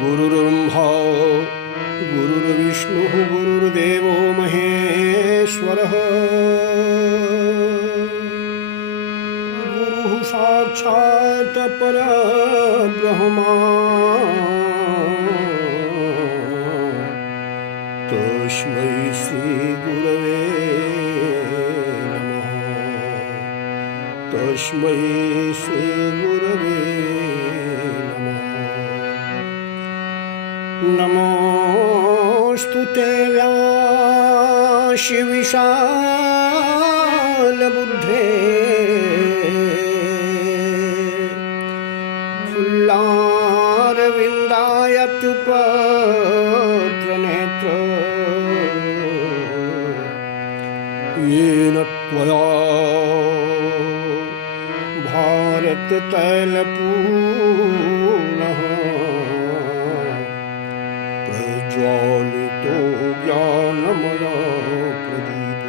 गुरुर्ब्रह्मा गुरुर्विष्णुः गुरुर्देवो महेश्वरः गुरुः साक्षात् परब्रह्मा तस्मै श्री गुरवे नमः। तस्मै श्री गुरवे नमोऽस्तु ते व्यासि विशालबुद्धे फुल्लारविन्दायतपत्रनेत्र येन त्वया भारततैलपूर्णः ज्वालितो ज्ञानमय प्रदीप।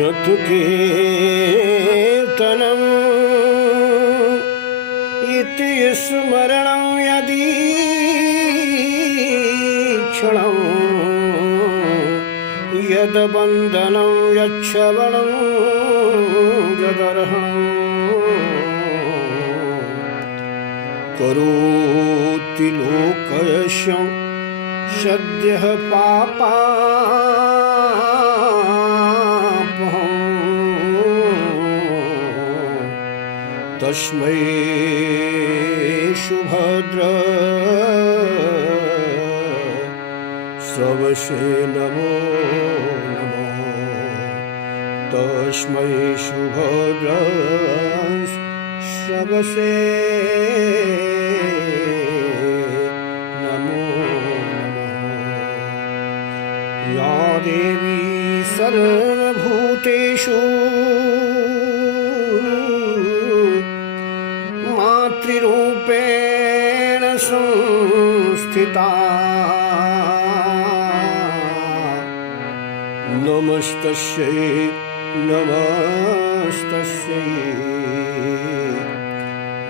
यत् कीर्तनम् इति स्मरणं यदीक्षणं यद्वन्दनं यच्छवनं यदर्हणं करोति लोकयशं सद्यः पापा तस्मै शुभद्र श्रवसे नमो नमः। तस्मै शुभद्र श्रवसे नमो नमः। या देवी सर्वभूतेषु मातृरूपेण संस्थिता नमस्तस्यै नमस्तस्यै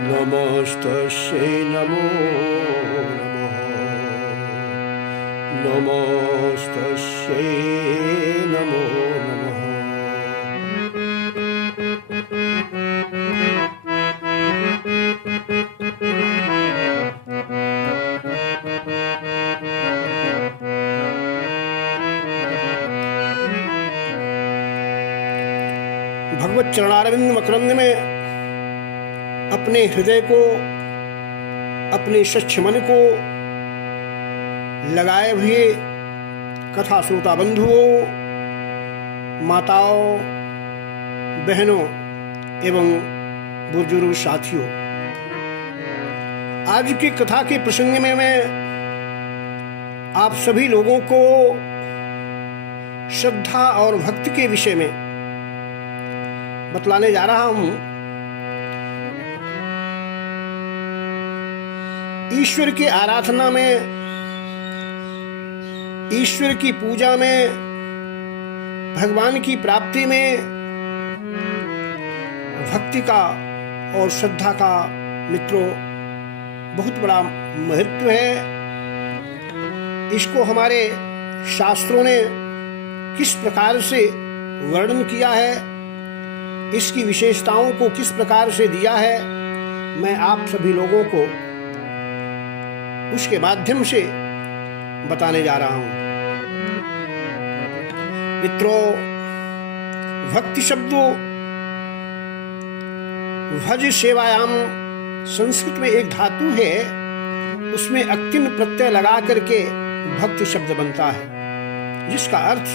नमस्तस्यै नमो नमः। नमस्तस्यै नमो नमः। भगवत चरणारविंद मकरंद में अपने हृदय को, अपने स्वच्छ मन को लगाए हुए कथा श्रोता बंधुओं, माताओं, बहनों एवं बुजुर्ग साथियों, आज की कथा के प्रसंग में मैं आप सभी लोगों को श्रद्धा और भक्ति के विषय में बतलाने जा रहा हूं। ईश्वर की आराधना में, ईश्वर की पूजा में, भगवान की प्राप्ति में भक्ति का और श्रद्धा का मित्रों बहुत बड़ा महत्व है। इसको हमारे शास्त्रों ने किस प्रकार से वर्णन किया है, इसकी विशेषताओं को किस प्रकार से दिया है, मैं आप सभी लोगों को उसके माध्यम से बताने जा रहा हूं। मित्रों, भक्ति शब्दों भज सेवायाम संस्कृत में एक धातु है, उसमें अक्तिन प्रत्यय लगा करके भक्ति शब्द बनता है, जिसका अर्थ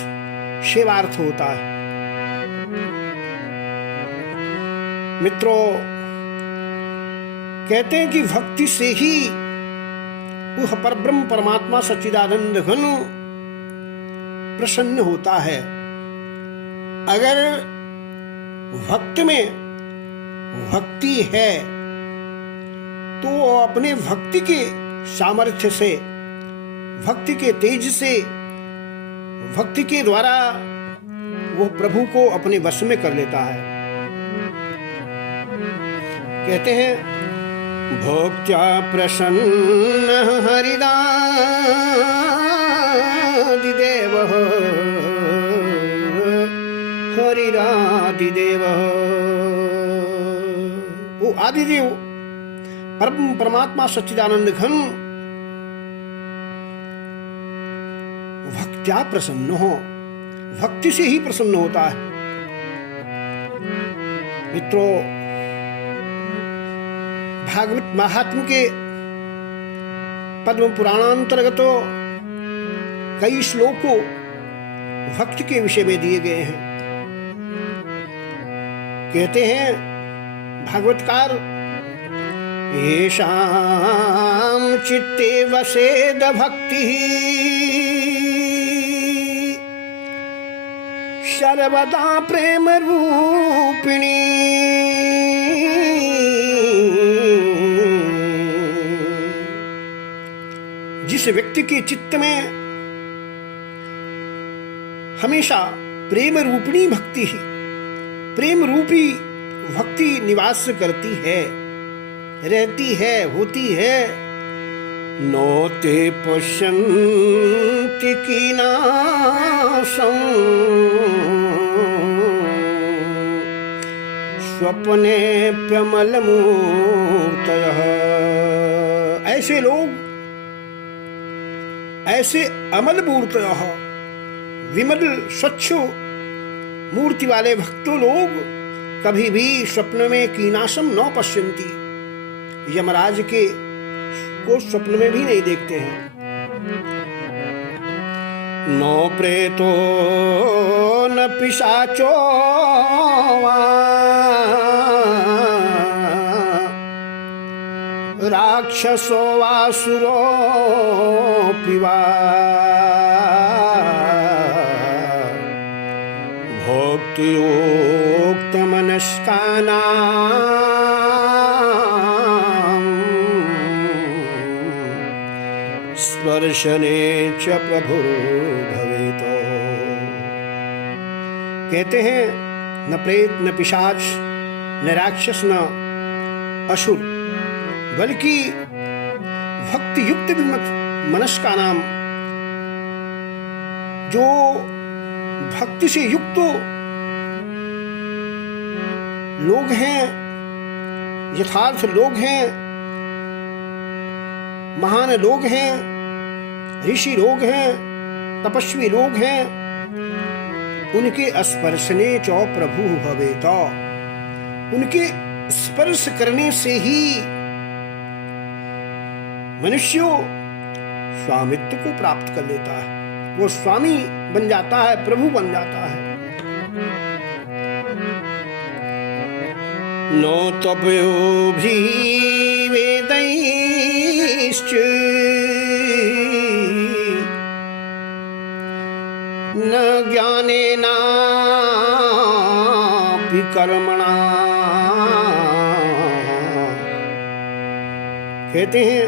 सेवार्थ होता है। मित्रों, कहते हैं कि भक्ति से ही वह परब्रह्म परमात्मा सच्चिदानंद घन प्रसन्न होता है। अगर भक्त में भक्ति है तो वो अपने भक्ति के सामर्थ्य से, भक्ति के तेज से, भक्ति के द्वारा वो प्रभु को अपने वश में कर लेता है। कहते हैं भक्त्या प्रसन्न हरिरादिदेव, हरिरादिदेव। वो आदिदेव परम परमात्मा सच्चिदानंद घन भक्त्या प्रसन्न हो, भक्ति से ही प्रसन्न होता है। मित्रों, भागवत महात्म्य के पद्म पुराणांतर्गत कई श्लोकों भक्ति के विषय में दिए गए हैं। कहते हैं भागवतकार, येषां चित्ते वसेद भक्ति सर्वदा प्रेम रूपिणी। जिस व्यक्ति के चित्त में हमेशा प्रेम रूपिणी भक्ति ही, प्रेम रूपी भक्ति निवास करती है, रहती है, होती है, नोते पश्यन्ति कीनाशं स्वप्नेऽप्यमलमूर्तयः। ऐसे लोग, ऐसे अमल मूर्तयः, विमल स्वच्छ मूर्ति वाले भक्तों लोग कभी भी स्वप्न में कीनाशम न पश्यन्ति, यमराज के को स्वप्न में भी नहीं देखते हैं। नो प्रेतो न पिशाचो वा राक्षसो वासुरोऽपि वा भोक्तयोक्तमनस्कानां स्पर्शने च प्रभुर्भवेत्। कहते हैं न प्रेत, न पिशाच, न राक्षस, न असुर, बल्कि भक्ति युक्त मनस्का नाम, जो भक्ति से युक्त लोग हैं, यथार्थ लोग हैं, महान लोग हैं, ऋषि लोग हैं, तपस्वी लोग हैं, उनके स्पर्शने चौ प्रभु भवेत। उनके स्पर्श करने से ही मनुष्य स्वामित्व को प्राप्त कर लेता है, वो स्वामी बन जाता है, प्रभु बन जाता है। नो तपयोभिः वेदैश्च न ज्ञानेनापि कर्मणा। कहते हैं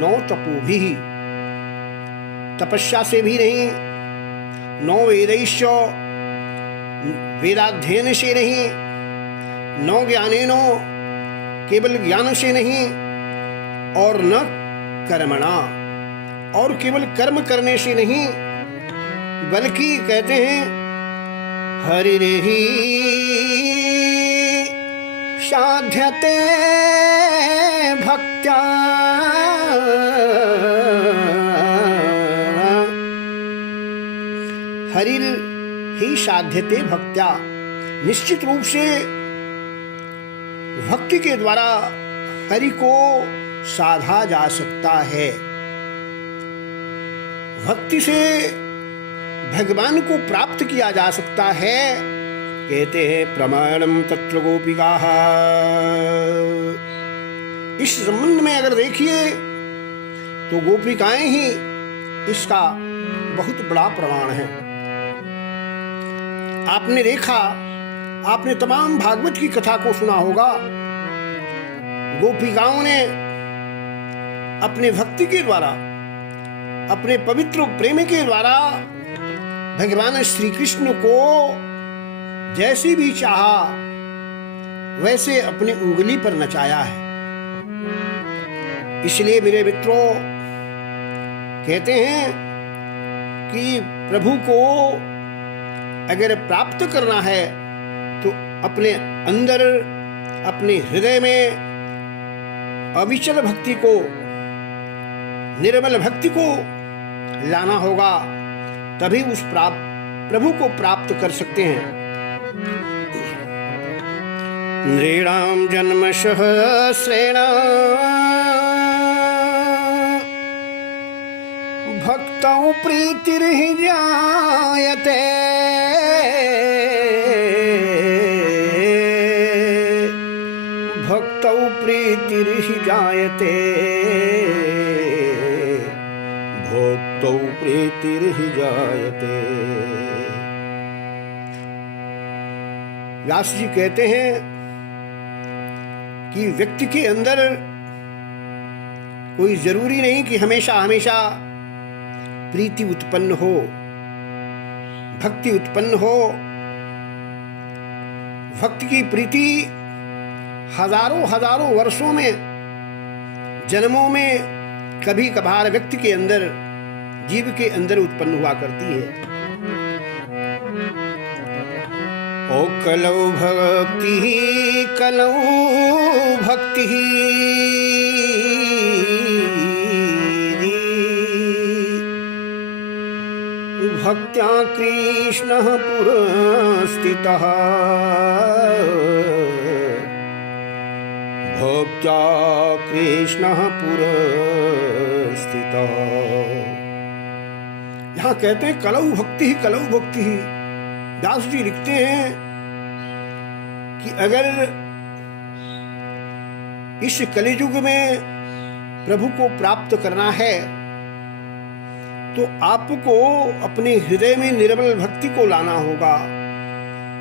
नौ तपोभिः, तपस्या से भी नहीं, नौ वेदैश्च, वेदाध्ययन से नहीं, नौ ज्ञानेनो, केवल ज्ञान से नहीं, और न कर्मणा, और केवल कर्म करने से नहीं, बल्कि कहते हैं हरिरेहि साध्यते भक्त्या। हरिर ही साध्यते भक्त्या, निश्चित रूप से भक्ति के द्वारा हरि को साधा जा सकता है। भक्ति से भगवान को प्राप्त किया जा सकता है। कहते हैं प्रमाणम तत्र गोपिकाः। इस संबंध में अगर देखिए तो गोपिकाएं ही इसका बहुत बड़ा प्रमाण है। आपने देखा, आपने तमाम भागवत की कथा को सुना होगा। गोपिकाओं ने अपने भक्ति के द्वारा, अपने पवित्र प्रेम के द्वारा भगवान श्री कृष्ण को जैसी भी चाहा वैसे अपनी उंगली पर नचाया है। इसलिए मेरे मित्रों, कहते हैं कि प्रभु को अगर प्राप्त करना है तो अपने अंदर, अपने हृदय में अविचल भक्ति को, निर्मल भक्ति को लाना होगा, तभी उस प्रभु को प्राप्त कर सकते हैं। नृणां जन्म सहस्रेण भक्तौ प्रीतिर्हि जायते, भक्तौ प्रीतिर्हि जायते, भक्तौ प्रीतिर्हि जायते। व्यास जी कहते हैं कि व्यक्ति के अंदर कोई जरूरी नहीं कि हमेशा हमेशा प्रीति उत्पन्न हो, भक्ति उत्पन्न हो। भक्ति की प्रीति हजारों हजारों वर्षों में, जन्मों में कभी कभार व्यक्ति के अंदर, जीव के अंदर उत्पन्न हुआ करती है। ओ कलौ भक्ति कलौ भक्ति भक्त्या कृष्णः पुरस्थितः, भक्त्या कृष्णः पुरस्थितः। यहाँ कहते हैं कलौ भक्ति ही, कलौ भक्ति ही। दास जी लिखते हैं कि अगर इस कलियुग में प्रभु को प्राप्त करना है तो आपको अपने हृदय में निर्मल भक्ति को लाना होगा।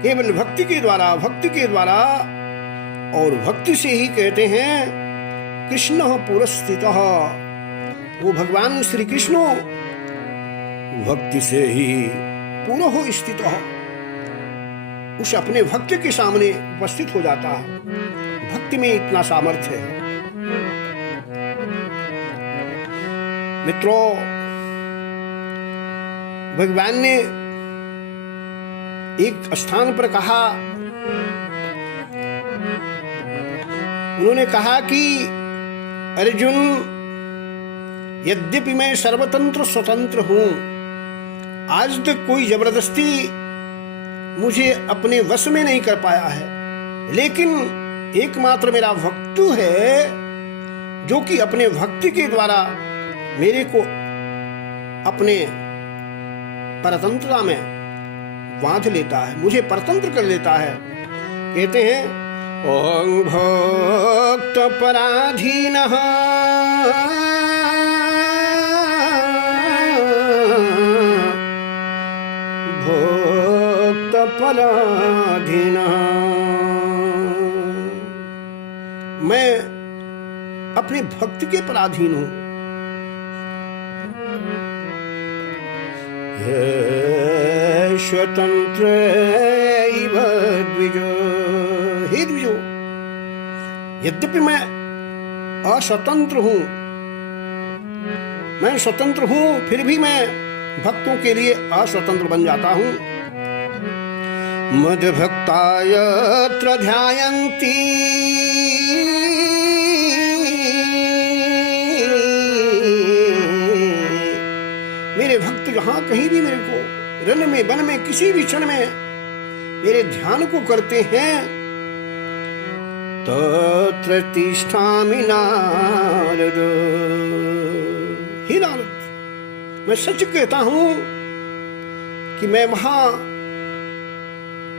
केवल भक्ति के द्वारा, भक्ति के द्वारा, और भक्ति से ही कहते हैं कृष्ण पुरस्थितः, वो भगवान श्री कृष्ण भक्ति से ही पुरः स्थितः, उस अपने भक्त के सामने उपस्थित हो जाता है। भक्ति में इतना सामर्थ्य है। मित्रों, भगवान ने एक स्थान पर कहा, उन्होंने कहा कि अर्जुन, यद्यपि मैं सर्वतंत्र स्वतंत्र हूं, आज तक कोई जबरदस्ती मुझे अपने वश में नहीं कर पाया है, लेकिन एकमात्र मेरा भक्त है जो कि अपने भक्ति के द्वारा मेरे को अपने परतंत्रता में बांध लेता है, मुझे परतंत्र कर लेता है। कहते हैं ओं भक्त पराधीनः भक्त पराधीनः, मैं अपने भक्त के पराधीन हूं। स्वतंत्र द्विजो, हे द्विजो, यद्यपि मैं अस्वतंत्र हूं, मैं स्वतंत्र हूं, फिर भी मैं भक्तों के लिए अस्वतंत्र बन जाता हूं। मद भक्ता यत्र ध्यायन्ति मेरे भक्त जहां कहीं भी मेरे को रन में, वन में, किसी भी क्षण में मेरे ध्यान को करते हैं, तत्र तिष्ठामि नारद। हे नारद, मैं सच कहता हूं कि मैं वहां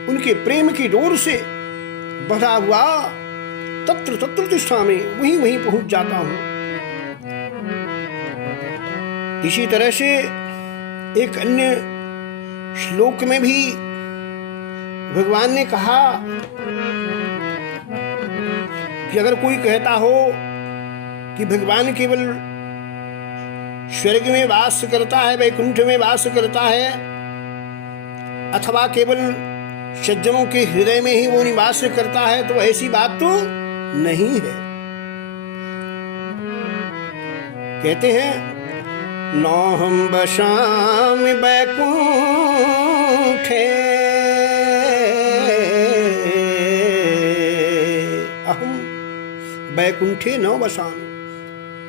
उनके प्रेम की डोर से बंधा हुआ तत्र तत्र तिष्ठामि, वहीं वहीं पहुंच जाता हूं। इसी तरह से एक अन्य श्लोक में भी भगवान ने कहा कि अगर कोई कहता हो कि भगवान केवल स्वर्ग में वास करता है, वैकुंठ में वास करता है, अथवा केवल सज्जनों के हृदय में ही वो निवास करता है, तो ऐसी बात तो नहीं है। कहते हैं नौहम बशामि वैकुंठे अहम वैकुंठे न बसामि,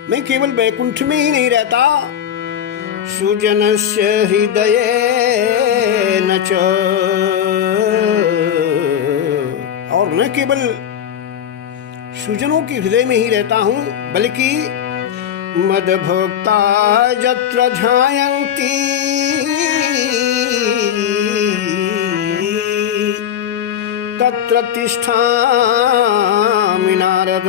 मैं केवल वैकुंठ में ही नहीं रहता, सुजनस्य हृदये न च, और न केवल सुजनों के हृदय में ही रहता हूं, बल्कि मदभोक्ता यत्र ध्यायन्ति तत्र तिष्ठामि नारद,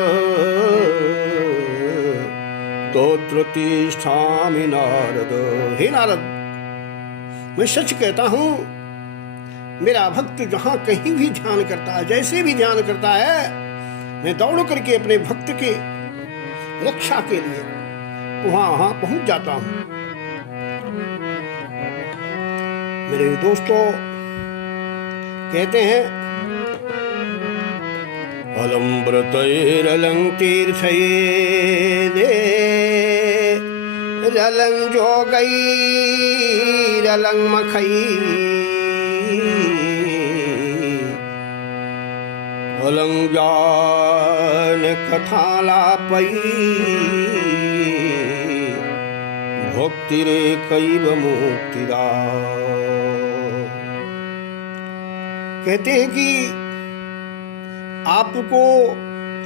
तत्र तिष्ठामि नारद। हे नारद, मैं सच कहता हूं, मेरा भक्त जहां कहीं भी ध्यान करता है, जैसे भी ध्यान करता है, मैं दौड़ करके अपने भक्त के रक्षा के लिए वहां पहुंच जाता हूं। मेरे दोस्तों कहते हैं अलम व्रतैरलं तीर्थैरे रलं जोगैरलं मखै अलं ज्ञान कथालापै भक्तिरेकैव मुक्तिदा। कहते हैं कि आपको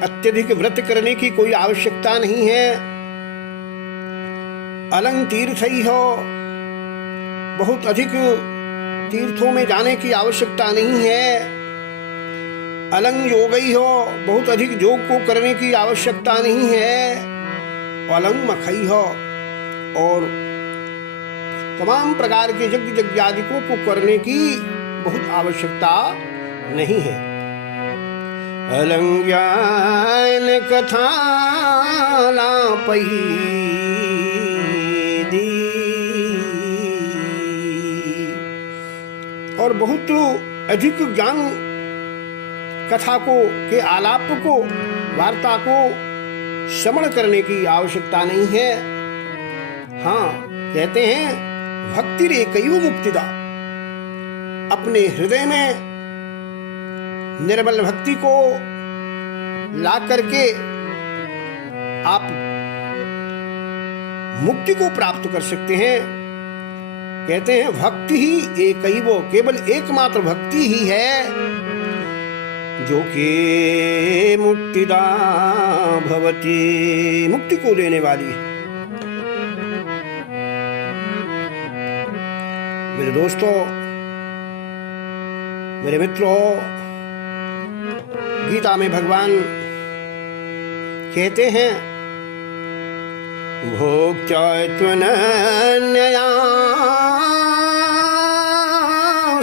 अत्यधिक व्रत करने की कोई आवश्यकता नहीं है। अलंग तीर्थ ही हो, बहुत अधिक तीर्थों में जाने की आवश्यकता नहीं है। अलंग योग ही हो, बहुत अधिक योग को करने की आवश्यकता नहीं है। अलंग मखई हो, और तमाम प्रकार के यज्ञ यज्ञादिकों को करने की बहुत आवश्यकता नहीं है। अलंग ज्ञान कथालापै दी, और बहुत अधिक ज्ञान कथा को के आलाप को, वार्ता को श्रवण करने की आवश्यकता नहीं है। हाँ, कहते हैं भक्ति रेकैव मुक्तिदा, अपने हृदय में निर्मल भक्ति को ला करके आप मुक्ति को प्राप्त कर सकते हैं। कहते हैं भक्ति ही एकैव, केवल एकमात्र भक्ति ही है जो कि मुक्तिदा भवति, मुक्ति को देने वाली है। मेरे दोस्तों, मेरे मित्रों, गीता में भगवान कहते हैं भोक्त्यात्मनन्यया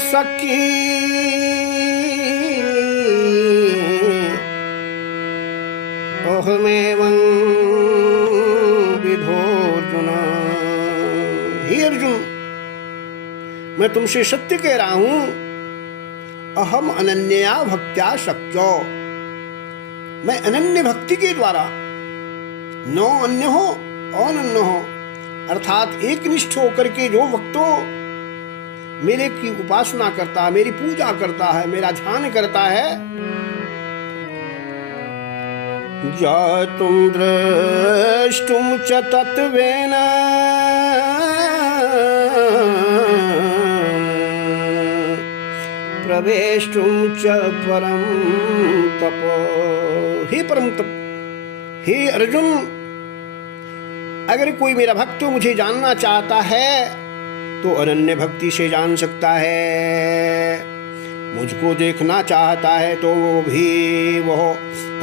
सखी अहमेवं विधोर्जुन। हे अर्जुन, मैं तुमसे सत्य कह रहा हूं, अहम अनन्या भक्त्या शक्यो, मैं अनन्य भक्ति के द्वारा, नो अन्य हो अनन्य हो, अर्थात एक निष्ठ होकर के जो भक्तों मेरे की उपासना करता है, मेरी पूजा करता है, मेरा ध्यान करता है, जातुम द्रष्टुम च तत्वेन प्रवेष्टुम च परम तपो। हे परम तप, हे अर्जुन, अगर कोई मेरा भक्त मुझे जानना चाहता है तो अनन्य भक्ति से जान सकता है, मुझको देखना चाहता है तो वो भी वह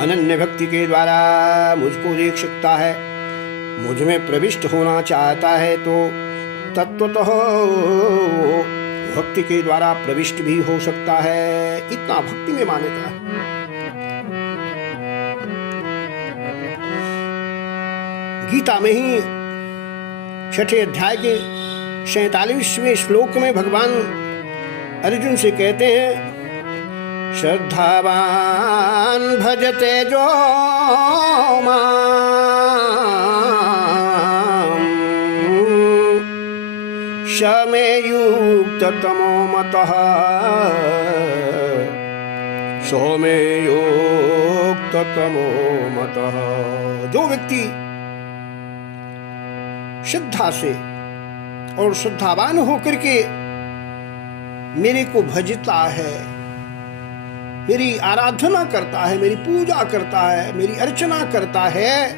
अनन्य भक्ति के द्वारा मुझको देख सकता है। मुझ में प्रविष्ट होना चाहता है तो तत्वतः भक्ति के द्वारा प्रविष्ट भी हो सकता है। इतना भक्ति में मान्यता है। गीता में ही 6ठे अध्याय के 47वें श्लोक में भगवान अर्जुन से कहते हैं, श्रद्धावान भजते जो माम् शमे युक्ततमो मतः सोमे युक्ततमो मतः। जो व्यक्ति श्रद्धा से और श्रद्धावान होकर के मेरे को भजता है, मेरी आराधना करता है, मेरी पूजा करता है, मेरी अर्चना करता है,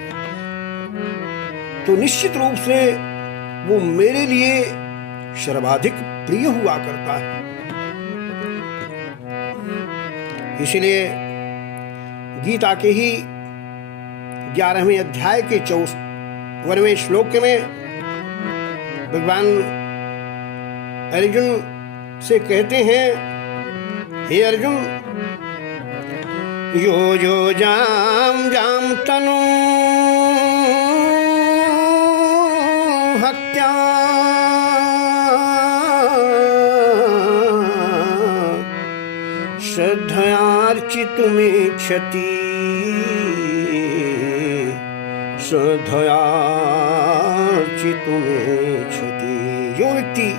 तो निश्चित रूप से वो मेरे लिए सर्वाधिक प्रिय हुआ करता है। इसलिए गीता के ही 11वें अध्याय के 54वें श्लोक में भगवान अर्जुन से कहते हैं, हे अर्जुन, यो यो जाम जाम तनु हत्या श्रद्धयार्चितुमिच्छति श्रद्धयार्चितुमिच्छति। जो व्यक्ति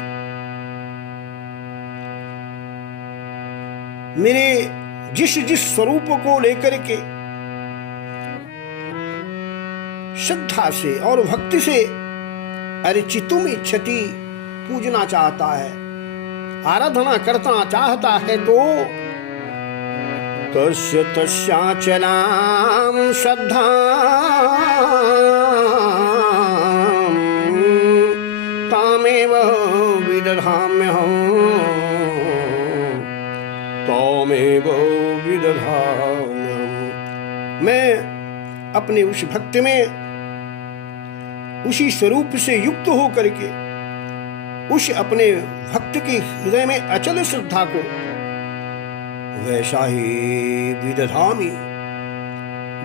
मेरे जिस स्वरूप को लेकर के श्रद्धा से और भक्ति से अर्चितुमिच्छति पूजना चाहता है, आराधना करना चाहता है, तो तस्य तस्याचलां श्रद्धां तामेव विदधाम्यहम् तामेव विदधाम्यहम्। मैं अपने उस भक्ति में उसी स्वरूप से युक्त होकर के उस अपने भक्त के हृदय में अचल श्रद्धा को वैसा ही विदधामि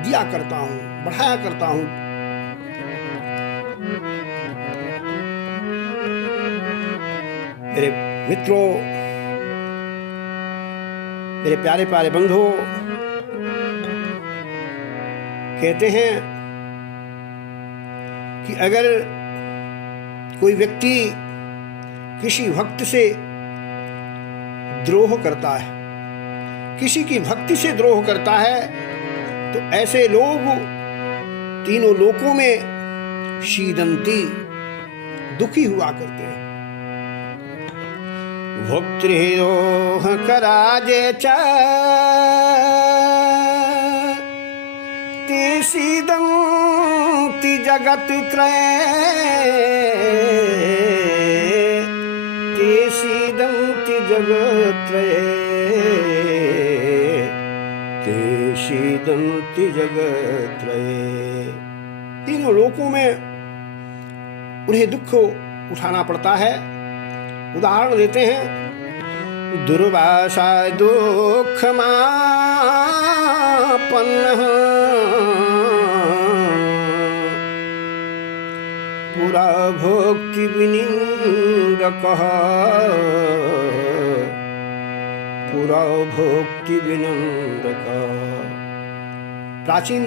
दिया करता हूं, बढ़ाया करता हूं। मेरे मित्रों, मेरे प्यारे प्यारे बंधुओं, कहते हैं कि अगर कोई व्यक्ति किसी भक्त से द्रोह करता है, किसी की भक्ति से द्रोह करता है, तो ऐसे लोग तीनों लोकों में शीदंती दुखी हुआ करते हैं। भक्तिरोह कराजे च ते शीदंति जगत त्रये ते शीदंति जगत त्रये शीदंति जगत त्रये। तीनों लोकों में उन्हें दुख उठाना पड़ता है। उदाहरण देते हैं, दुर्वासा दुःखमापन्नः पुरा भोक्ति विनिन्दकः पुरा भोक्ति विनन्दकः। प्राचीन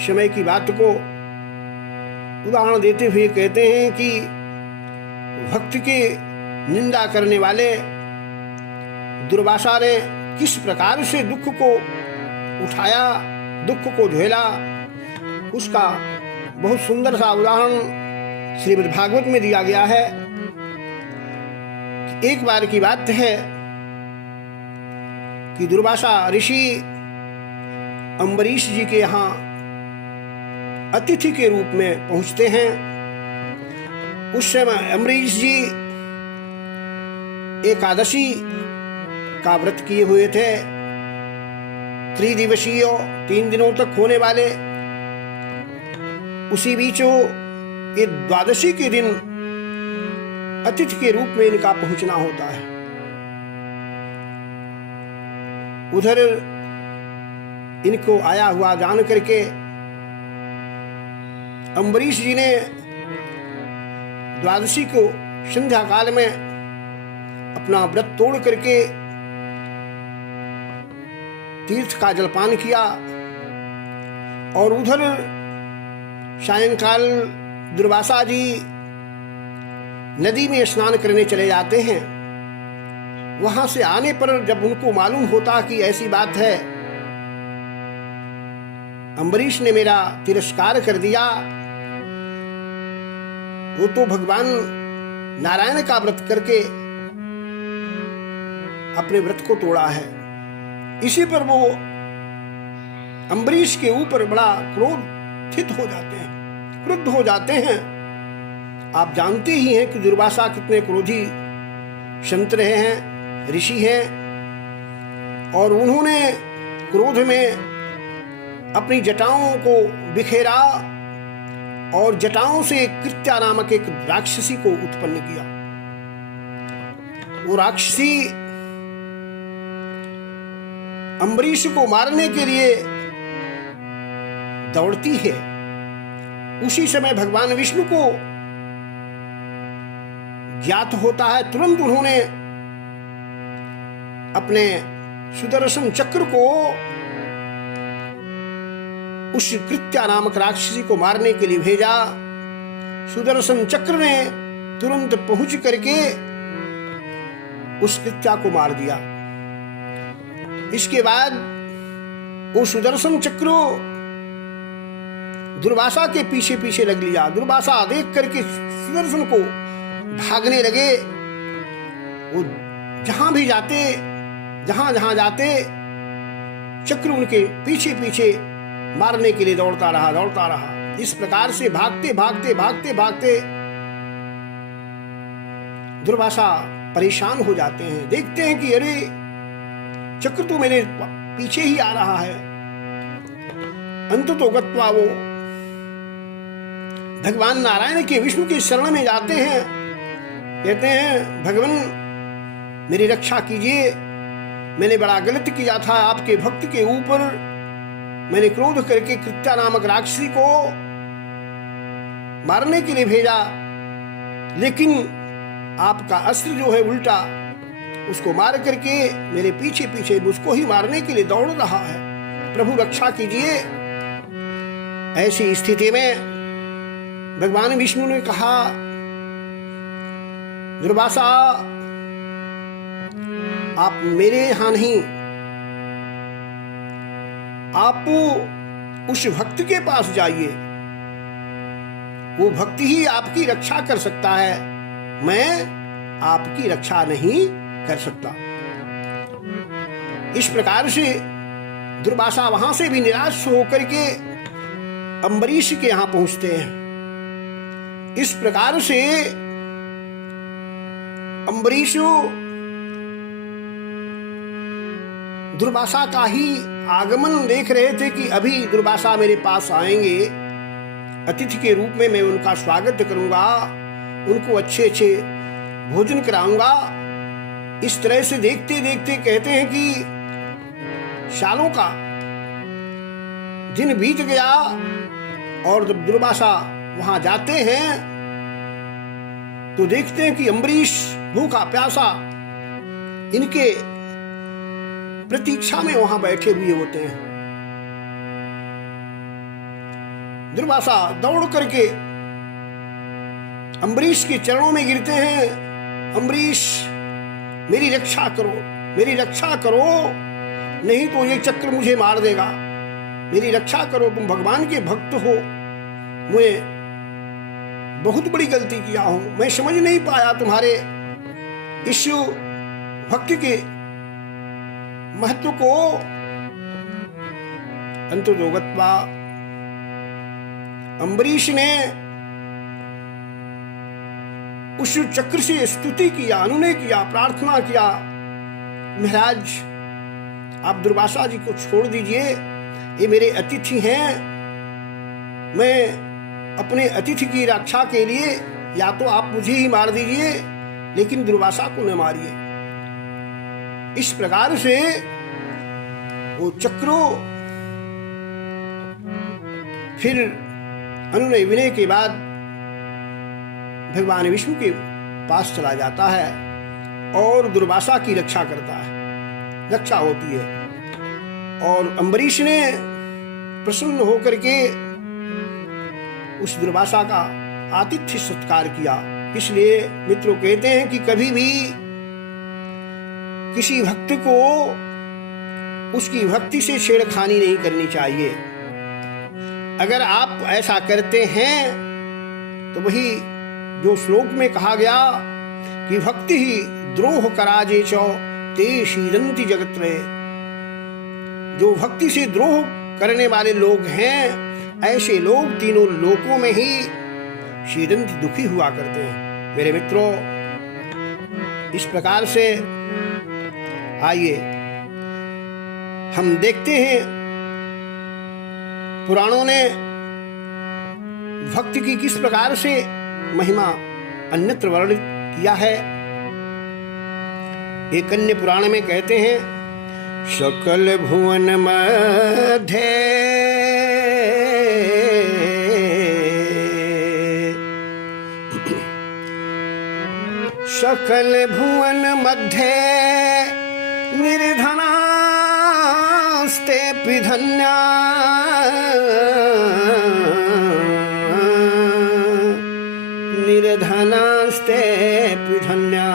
समय की बात को उदाहरण देते हुए कहते हैं कि भक्त के निंदा करने वाले दुर्वासा ने किस प्रकार से दुख को उठाया, दुख को झेला, उसका बहुत सुंदर सा उदाहरण श्रीमद् भागवत में दिया गया है। एक बार की बात है कि दुर्वासा ऋषि अम्बरीश जी के यहाँ अतिथि के रूप में पहुंचते हैं। उस समय अम्बरीश जी एकादशी का व्रत किए हुए थे, त्रिदिवसीय 3 दिनों तक होने वाले। उसी बीच वो ये द्वादशी के दिन अतिथि के रूप में इनका पहुंचना होता है। उधर इनको आया हुआ जान करके अम्बरीश जी ने द्वादशी को संध्या काल में अपना व्रत तोड़ करके तीर्थ का जलपान किया और उधर सायंकाल दुर्वासा जी नदी में स्नान करने चले जाते हैं। वहां से आने पर जब उनको मालूम होता कि ऐसी बात है, अम्बरीश ने मेरा तिरस्कार कर दिया, वो तो भगवान नारायण का व्रत करके अपने व्रत को तोड़ा है। इसी पर वो अम्बरीश के ऊपर बड़ा क्रोधित हो जाते हैं, क्रुद्ध हो जाते हैं। आप जानते ही हैं कि दुर्वासा कितने क्रोधी संत रहे हैं, ऋषि हैं, और उन्होंने क्रोध में अपनी जटाओं को बिखेरा और जटाओं से कृत्या नामक एक राक्षसी को उत्पन्न किया। वो राक्षसी अम्बरीश को मारने के लिए दौड़ती है। उसी समय भगवान विष्णु को ज्ञात होता है। तुरंत उन्होंने अपने सुदर्शन चक्र को उस कृत्या नामक राक्षसी को मारने के लिए भेजा। सुदर्शन चक्र ने तुरंत पहुंच करके उस कृत्या को मार दिया। इसके बाद वो सुदर्शन चक्र दुर्वासा के पीछे पीछे लग लिया। दुर्वासा देख करके सुदर्शन को भागने लगे। वो जहां जहां जाते चक्र उनके पीछे पीछे मारने के लिए दौड़ता रहा। इस प्रकार से भागते दुर्वासा परेशान हो जाते हैं। देखते हैं कि अरे चक्र तो मेरे पीछे ही आ रहा है। अंततो गत्वा वो भगवान नारायण के विष्णु की शरण में जाते हैं। कहते हैं भगवान मेरी रक्षा कीजिए, मैंने बड़ा गलत किया था, आपके भक्त के ऊपर मैंने क्रोध करके कृत्या नामक राक्षसी को मारने के लिए भेजा, लेकिन आपका अस्त्र जो है उल्टा उसको मार करके मेरे पीछे पीछे उसको ही मारने के लिए दौड़ रहा है। प्रभु रक्षा कीजिए। ऐसी स्थिति में भगवान विष्णु ने कहा दुर्वासा आप मेरे यहां नहीं, आप उस भक्त के पास जाइए, वो भक्त ही आपकी रक्षा कर सकता है, मैं आपकी रक्षा नहीं कर सकता। इस प्रकार से दुर्वासा वहां से भी निराश होकर के अम्बरीश के यहां पहुंचते हैं। इस प्रकार से अम्बरीश दुर्वासा का ही आगमन देख रहे थे कि अभी दुर्वासा मेरे पास आएंगे, अतिथि के रूप में मैं उनका स्वागत करूंगा, उनको अच्छे अच्छे भोजन कराऊंगा। इस तरह से देखते देखते कहते हैं कि सालों का दिन बीत गया और जब दुर्वासा वहां जाते हैं तो देखते हैं कि अम्बरीश भूखा प्यासा इनके प्रतीक्षा में वहां बैठे हुए होते हैं। दुर्वासा दौड़ करके अम्बरीश के चरणों में गिरते हैं। अम्बरीश मेरी रक्षा करो, मेरी रक्षा करो, नहीं तो ये चक्र मुझे मार देगा, मेरी रक्षा करो, तुम भगवान के भक्त हो, मैं बहुत बड़ी गलती किया हूं, मैं समझ नहीं पाया तुम्हारे इस भक्ति के महत्व को। अंततो गत्वा अम्बरीश ने उस चक्र से स्तुति किया, अनुनय किया, प्रार्थना किया, महाराज आप दुर्वासा जी को छोड़ दीजिए, ये मेरे अतिथि हैं, मैं अपने अतिथि की रक्षा के लिए या तो आप मुझे ही मार दीजिए, लेकिन दुर्वासा को न मारिए। इस प्रकार से वो चक्रो फिर अनुनय विनय के बाद भगवान विष्णु के पास चला जाता है और दुर्वासा की रक्षा करता है, रक्षा होती है। और अम्बरीश ने प्रसन्न होकर के उस दुर्वासा का आतिथ्य सत्कार किया। इसलिए मित्रों कहते हैं कि कभी भी किसी भक्त को उसकी भक्ति से छेड़खानी नहीं करनी चाहिए। अगर आप ऐसा करते हैं तो वही जो श्लोक में कहा गया कि भक्ति ही द्रोह कराजे चौ ते शीरंति जगत्रये, जो भक्ति से द्रोह करने वाले लोग हैं ऐसे लोग तीनों लोकों में ही शीरंति दुखी हुआ करते हैं। मेरे मित्रों, इस प्रकार से आइए हम देखते हैं पुराणों ने भक्ति की किस प्रकार से महिमा अन्यत्र वर्णित किया है। एक अन्य पुराण में कहते हैं, सकल भुवन मध्य सकल भुवन मध्य निर्धनास्ते धन्या निर्धनास्ते धन्या।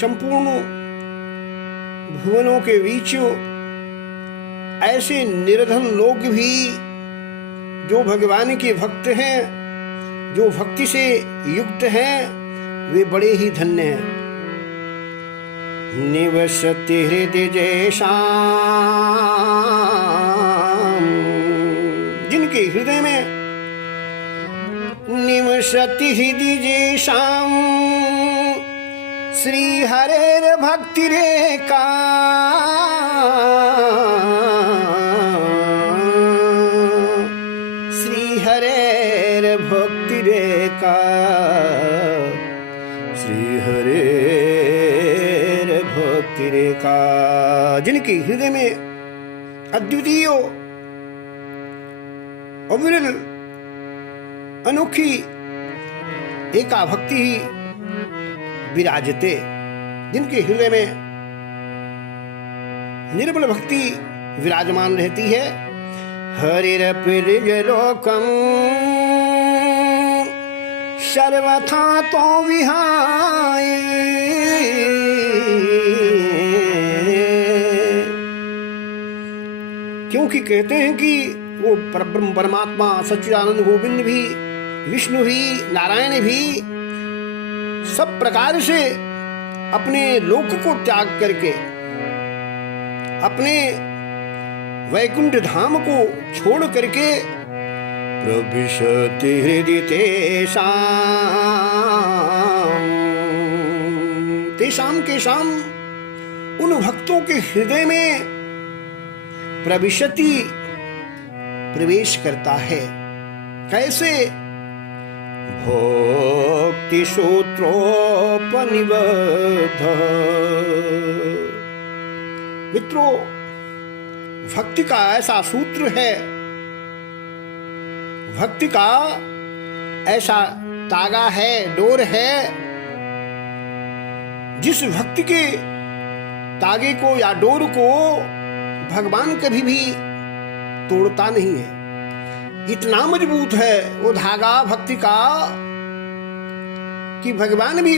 संपूर्ण भुवनों के बीच ऐसे निर्धन लोग भी जो भगवान के भक्त हैं, जो भक्ति से युक्त हैं, वे बड़े ही धन्य हैं। निवसति हृदय जैसाम, जिनके हृदय में निवसति हृदय जैसाम श्री हरेर भक्ति रेखा, श्री हरेर भक्ति रेखा, श्री हरेर भक्ति रेखा। जिनके हृदय में अद्वितीय अविरल अनोखी एका भक्ति ही विराजते, जिनके हृदय में निर्मल भक्ति विराजमान रहती है। हरिरपिर्लोकम सर्वथा तो विहाय, क्योंकि कहते हैं कि वो परब्रह्म परमात्मा सच्चिदानंद गोविंद भी, विष्णु भी, नारायण भी सब प्रकार से अपने लोक को त्याग करके अपने वैकुंठ धाम को छोड़ करके प्रविशति हृदय तेषाम के शाम उन भक्तों के हृदय में प्रविशति प्रवेश करता है। कैसे? भक्ति सूत्रोपनिबद्ध, मित्रों भक्ति का ऐसा सूत्र है, भक्ति का ऐसा तागा है, डोर है, जिस भक्ति के तागे को या डोर को भगवान कभी भी तोड़ता नहीं है। इतना मजबूत है वो धागा भक्ति का कि भगवान भी